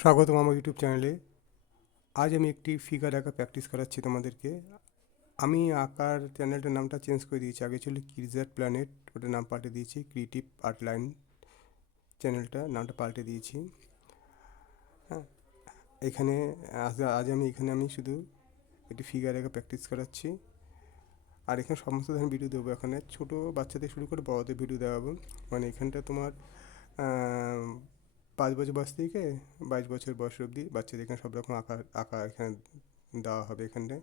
স্বাগতম আমার ইউটিউব চ্যানেলে। আজ আমি একটি ফিগার আঁকা প্র্যাকটিস করাচ্ছি তোমাদেরকে। আমি আঁকার চ্যানেলটার নামটা চেঞ্জ করে দিয়েছি। আগে ছিল কিডস প্ল্যানেট, ওটার নাম পাল্টে দিয়েছি ক্রিয়েটিভ আর্ট লাইন। চ্যানেলটা নামটা পাল্টে দিয়েছি। হ্যাঁ, এখানে আজ আমি শুধু একটি ফিগার আঁকা প্র্যাকটিস করাচ্ছি। আর এখানে সমস্ত ধরনের ভিডিও দেবো। এখানে ছোটো বাচ্চাদের শুরু করে বড়দের ভিডিও দেওয়াবো। মানে এখানটা তোমার 5 বছর বয়স থেকে 22 বছর বয়স অবধি বাচ্চাদের এখানে সব রকম আঁকা আঁকা এখানে দেওয়া হবে এখানটায়।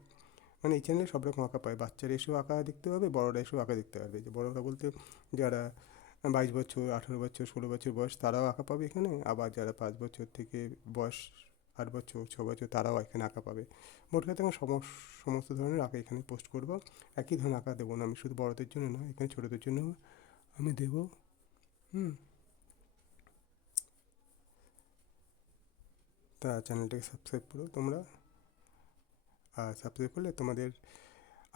মানে এই চ্যানেলে সব রকম আঁকা পায়, বাচ্চারা এসেও আঁকা দেখতে পাবে, বড়রা এসেও আঁকা দেখতে পাবে। যে বড়রা বলতে যারা 22 বছর, 18 বছর, 16 বছর বয়স তারাও আঁকা পাবে এখানে। আবার যারা 5 বছর থেকে বয়স, 8 বছর, 6 বছর তারাও এখানে আঁকা পাবে। মোট কথা আমি সমস্ত ধরনের আঁকা এখানে পোস্ট করব। একই ধরনের আঁকা দেবো না আমি, শুধু বড়দের জন্য নয়, এখানে ছোটোদের জন্য আমি দেবো। হুম। তা চ্যানেলটাকে সাবস্ক্রাইব করো তোমরা। আর সাবস্ক্রাইব করলে তোমাদের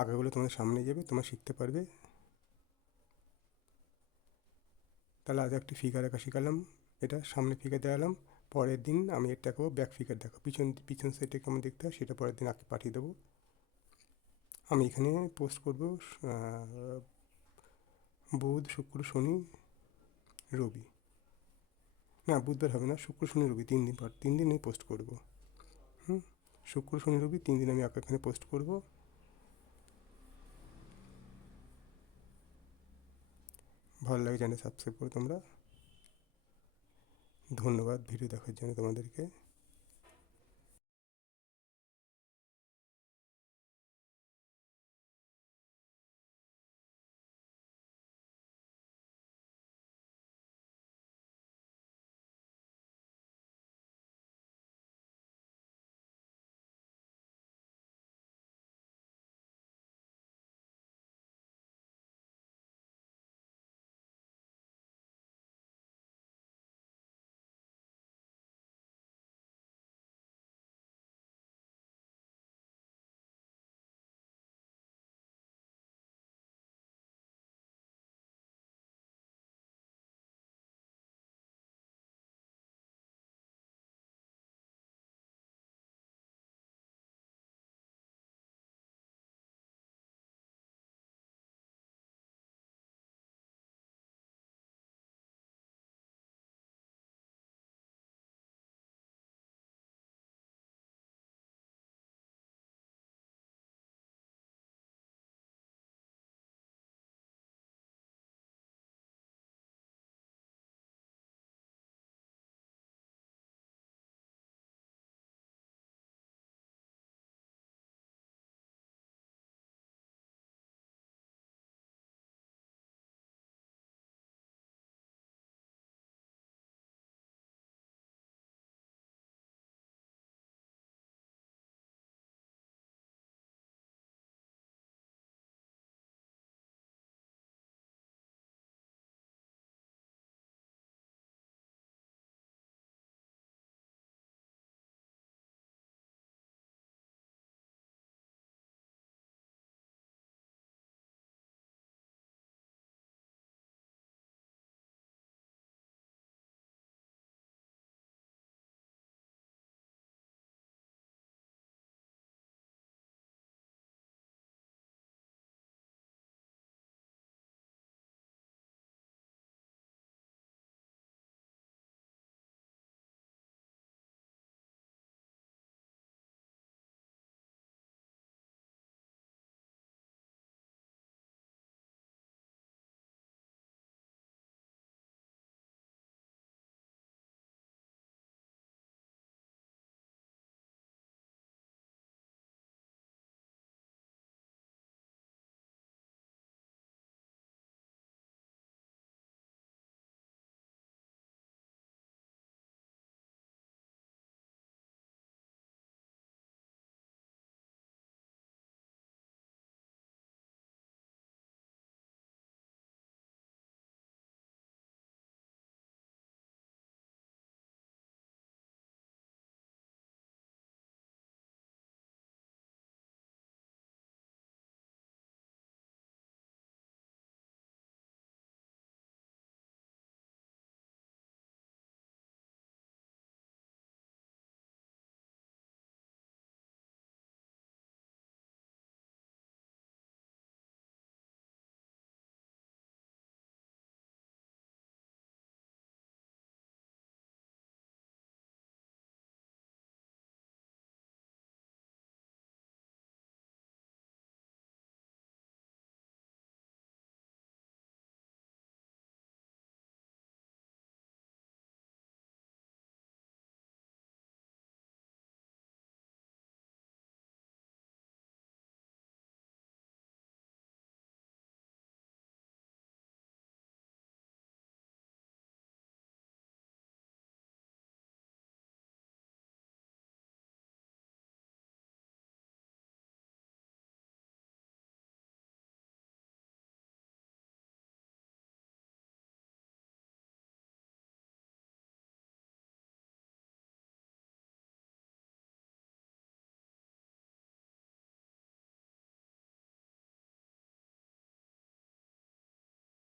আঁকাগুলো তোমাদের সামনে যাবে, তোমরা শিখতে পারবে। তাহলে আজ একটি ফিগার আঁকা শিখালাম, এটা সামনে ফিগার দেখালাম। পরের দিন আমি এটা দেখাবো ব্যাক ফিগার দেখাবো, পিছন সাইডে কেমন দেখতে হয় সেটা পরের দিন আঁকে পাঠিয়ে দেবো। আমি এখানে পোস্ট করবো বুধ, শুক্র, শনি, রবি। না, বুধবার হবে না, শুক্র, শনি, রবি 3 দিন পর, 3 দিন আমি পোস্ট করবো। হুম। শুক্র, শনি, রবি 3 দিন আমি আঁকা এখানে পোস্ট করবো। ভালো লাগে চ্যানেল সাবস্ক্রাইব করো তোমরা। ধন্যবাদ ভিডিও দেখার জন্য তোমাদেরকে।